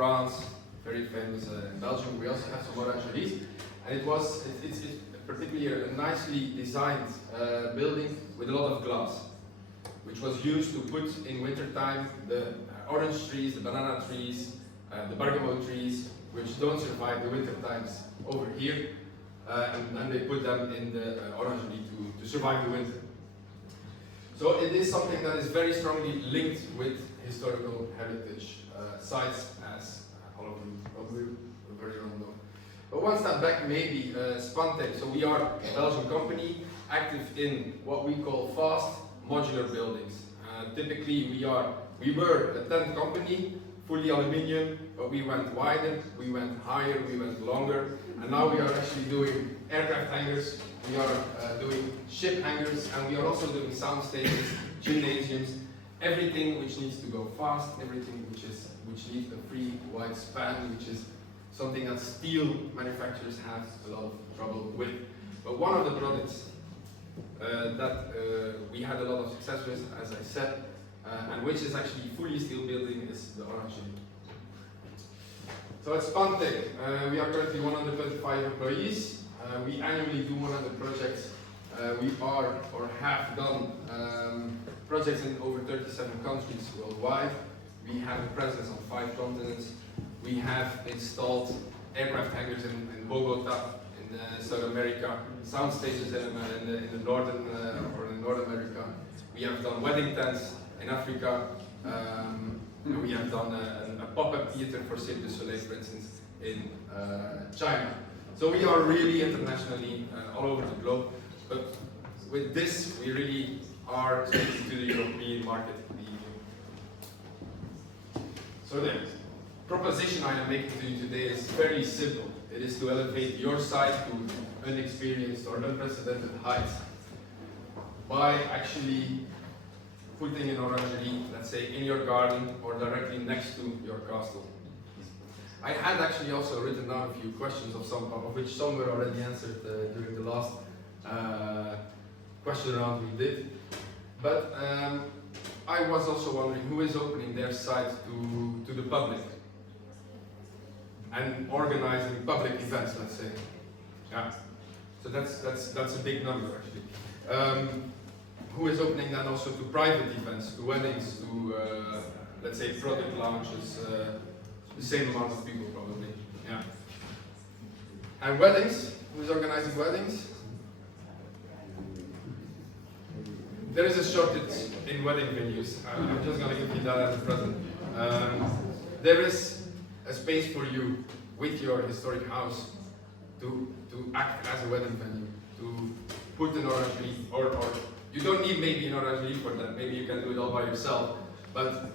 France, very famous in Belgium. We also have some orangeries, and it's particularly a nicely designed building with a lot of glass, which was used to put in wintertime the orange trees, the banana trees, the bergamot trees, which don't survive the winter times over here, and they put them in the orangery to survive the winter. So it is something that is very strongly linked with historical heritage sites, as all of you probably very well know. But one step back, maybe SpanTech. So we are a Belgian company active in what we call fast modular buildings. Typically, we were a tent company, fully aluminium, but we went wider, we went higher, we went longer, and now we are actually doing aircraft hangars, we are doing ship hangars, and we are also doing sound stages, gymnasiums, everything which needs to go fast, everything which needs a free wide span, which is something that steel manufacturers have a lot of trouble with. But one of the products that we had a lot of success with, as I said, and which is actually fully steel building, is the orangery. So at SpanTech, we are currently 125 employees. We annually do 100 projects. We are or have done projects in over 37 countries worldwide. We have a presence on 5 continents. We have installed aircraft hangars in Bogota, in South America, sound stages in the northern or in North America. We have done wedding tents in Africa. And we have done a pop-up theater for Cirque du Soleil, for instance, in China. So we are really internationally all over the globe. But with this, we really are speaking to the European market. So the proposition I am making to you today is very simple. It is to elevate your site to unexperienced or unprecedented heights by actually putting an orangery, let's say, in your garden or directly next to your castle. I had actually also written down a few questions of which some were already answered during the last question round we did. But I was also wondering who is opening their site to the public and organizing public events, let's say. Yeah. So that's a big number actually. Who is opening that also to private events, to weddings, to let's say product launches, the same amount of people probably. Yeah. And weddings, who's organizing weddings? There is a shortage in wedding venues. I'm just going to give you that as a present. There is a space for you with your historic house to act as a wedding venue, to put an orangery, or you don't need maybe an orangery for that, maybe you can do it all by yourself, but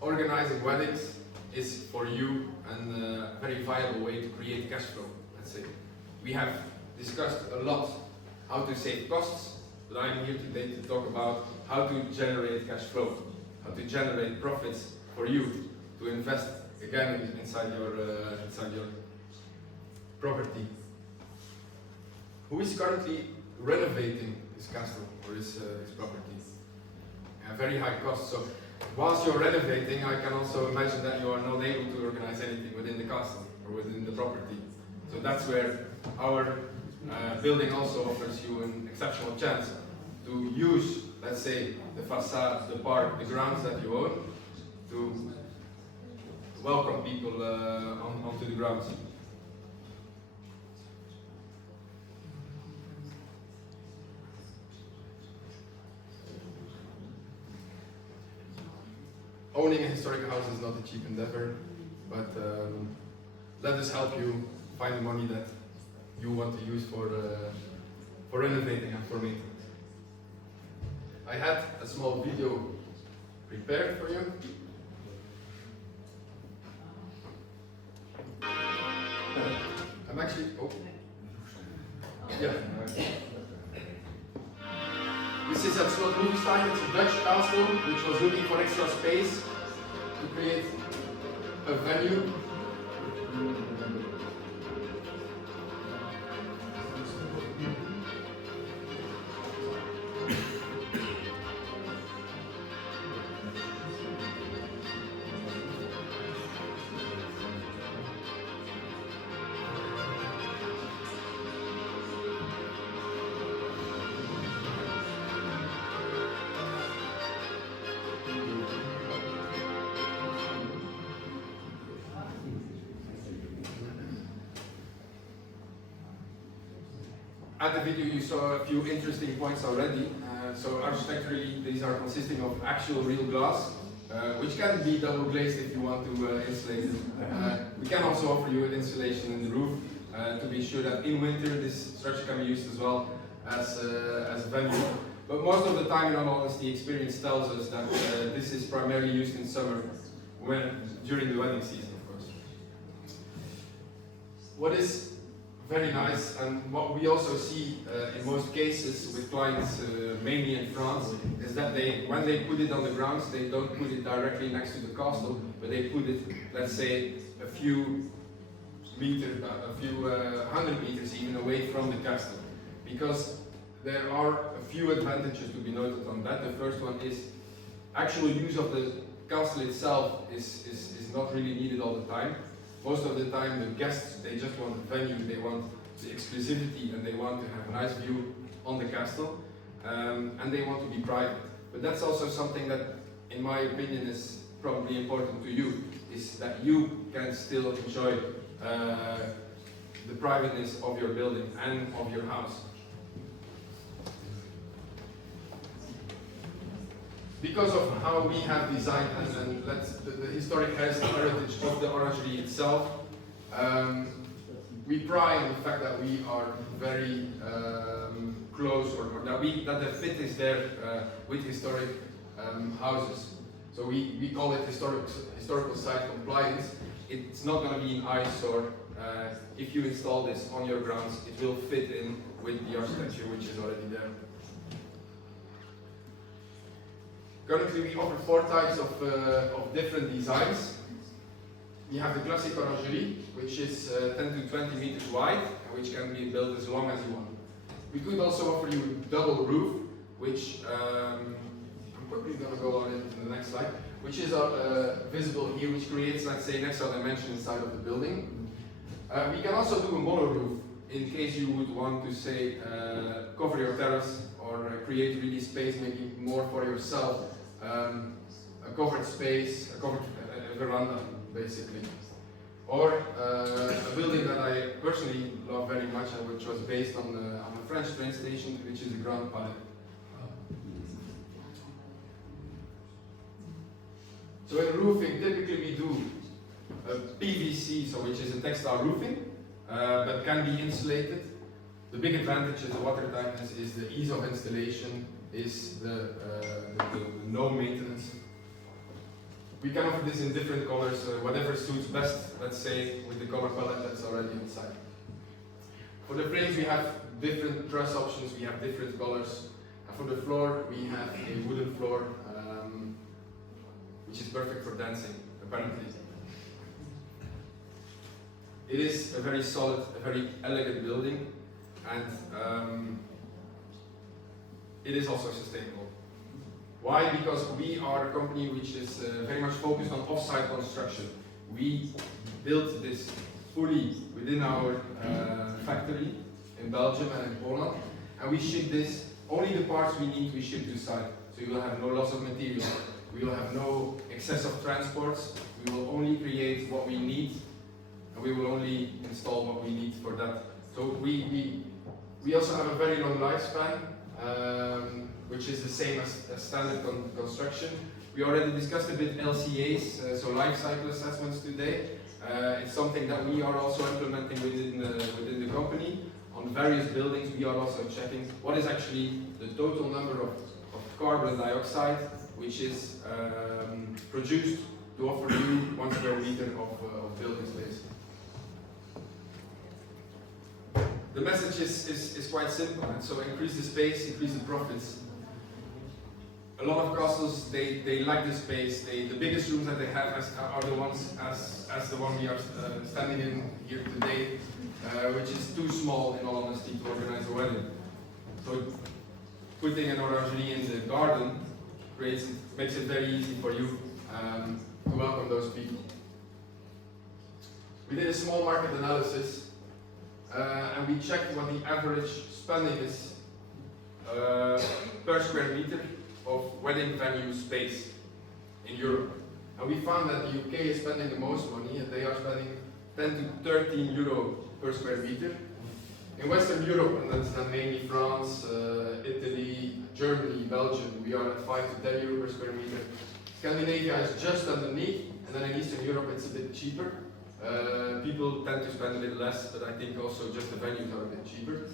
organizing weddings is for you a very viable way to create cash flow, let's say. We have discussed a lot how to save costs, but I'm here today to talk about how to generate cash flow, how to generate profits for you to invest again inside your property. Who is currently renovating his castle or his property? Very high cost. So whilst you're renovating, I can also imagine that you are not able to organize anything within the castle or within the property. So that's where our building also offers you an exceptional chance to use, let's say, the facade, the park, the grounds that you own to welcome people onto the grounds. Owning a historic house is not a cheap endeavor, but let us help you find the money that you want to use for renovating and for maintenance. I had a small video prepared for you. I'm actually, yeah. This is at Slot Movestein. It's a Dutch castle which was looking for extra space to create a venue. At the video you saw a few interesting points already. So architecturally these are consisting of actual real glass, which can be double glazed if you want to insulate it. We can also offer you an insulation in the roof to be sure that in winter this structure can be used as well as a venue. But most of the time, in all honesty, experience tells us that this is primarily used in summer, during the wedding season, of course. What is very nice, and what we also see in most cases with clients, mainly in France, is that when they put it on the grounds, they don't put it directly next to the castle, but they put it, let's say, a few hundred meters even away from the castle. Because there are a few advantages to be noted on that. The first one is actual use of the castle itself is not really needed all the time. Most of the time the guests, they just want the venue, they want the exclusivity, and they want to have a nice view on the castle, and they want to be private. But that's also something that, in my opinion, is probably important to you, is that you can still enjoy the privateness of your building and of your house. Because of how we have designed and the historic heritage of the orangery itself, we pride on the fact that we are very close, or that the fit is there with historic houses. So we call it historical site compliance. It's not going to be an eyesore. If you install this on your grounds, it will fit in with the architecture which is already there. Currently we offer 4 types of different designs. You have the classic orangerie, which is 10 to 20 meters wide, and which can be built as long as you want. We could also offer you a double roof, which I'm quickly going to go on it in the next slide, which is visible here, which creates, let's say, an extra dimension inside of the building. We can also do a mono roof, in case you would want to, say, cover your terrace or create really space, maybe more for yourself. A covered space, a covered veranda, basically. Or a building that I personally love very much, and which was based on the French train station, which is the Grand Palais. So in roofing, typically we do a PVC, so which is a textile roofing, but can be insulated. The big advantage of the water tightness is the ease of installation, is the no maintenance. We can offer this in different colors, whatever suits best, let's say, with the color palette that's already inside. For the frames we have different truss options, we have different colors. And for the floor we have a wooden floor, which is perfect for dancing, apparently. It is a very solid, a very elegant building, and it is also sustainable. Why? Because we are a company which is very much focused on off-site construction. We built this fully within our factory in Belgium and in Poland, and we ship this, only the parts we need we ship to site. So you will have no loss of material, we will have no excess of transports, we will only create what we need, and we will only install what we need for that. So we also have a very long lifespan, which is the same as standard construction. We already discussed a bit LCAs, so life cycle assessments today. It's something that we are also implementing within the company. On various buildings we are also checking what is actually the total number of carbon dioxide which is produced to offer you 1 square meter of building space. The message is quite simple, and so increase the space, increase the profits. A lot of castles, they lack the space. The biggest rooms that they have are the ones as the one we are standing in here today, which is too small, in all honesty, to organize a wedding. So putting an orangerie in the garden makes it very easy for you to welcome those people. We did a small market analysis, and we checked what the average spending is per square meter of wedding venue space in Europe. And we found that the UK is spending the most money, and they are spending 10 to 13 euro per square meter. In Western Europe, and that's then mainly France, Italy, Germany, Belgium, we are at 5 to 10 euro per square meter. Scandinavia is just underneath, and then in Eastern Europe it's a bit cheaper. People tend to spend a bit less, but I think also just the venues are a bit cheaper.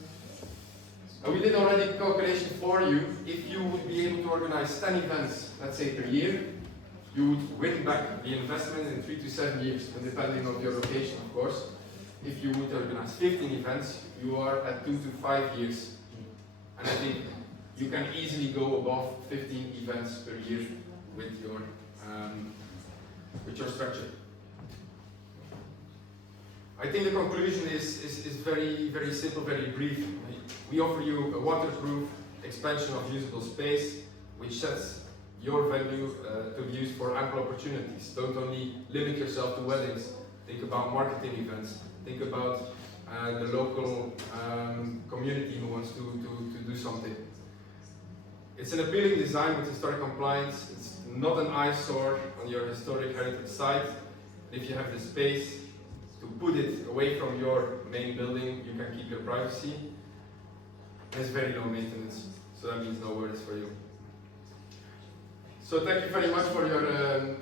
We did already a calculation for you. If you would be able to organize 10 events, let's say per year, you would win back the investment in 3 to 7 years, depending on your location, of course. If you would organize 15 events, you are at 2 to 5 years. And I think you can easily go above 15 events per year with your structure. I think the conclusion is very, very simple, very brief. We offer you a waterproof expansion of usable space, which sets your venue to be used for ample opportunities. Don't only limit yourself to weddings. Think about marketing events. Think about the local community who wants to do something. It's an appealing design with historic compliance. It's not an eyesore on your historic heritage site. If you have the space to put it away from your main building, you can keep your privacy. It's very low maintenance, so that means no worries for you. So thank you very much for your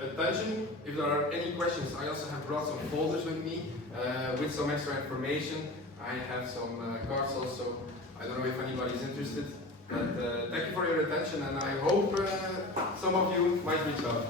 attention. If there are any questions, I also have brought some folders with me with some extra information. I have some cards also. I don't know if anybody is interested, but thank you for your attention, and I hope some of you might reach out.